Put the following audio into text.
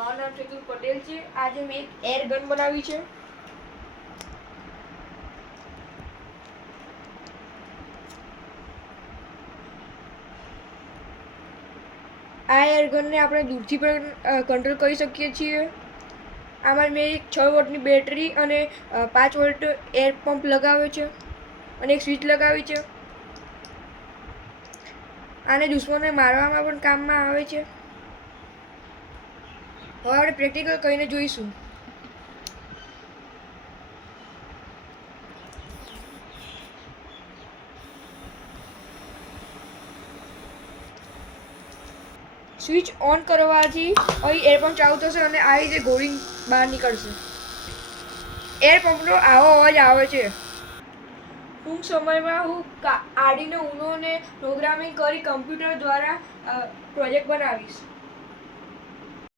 મારું નામ ચતુર પટેલ છે. આજે મેં એક એર ગન બનાવી છે. આ એર ગનને આપણે દૂરથી પણ કંટ્રોલ કરી શકીએ છીએ. આમાં મેં એક 6 વોટની બેટરી અને 5 વોલ્ટ એર પંપ લગાવ્યો છે અને એક સ્વિચ લગાવી છે. આને દુશ્મનોને મારવામાં પણ કામમાં આવે છે. હવે આપણે પ્રેક્ટિકલ કરીને જોઈશું. સ્વિચ ઓન કરવાથી અહીં એર પંપ ચાલુ થશે અને આ રીતે ગોળી બહાર નીકળશે. એર પંપનો આવો અવાજ આવે છે. ટૂંક સમયમાં હું આર્ડિનો ઉનોને પ્રોગ્રામિંગ કરી કમ્પ્યુટર દ્વારા પ્રોજેક્ટ બનાવીશ.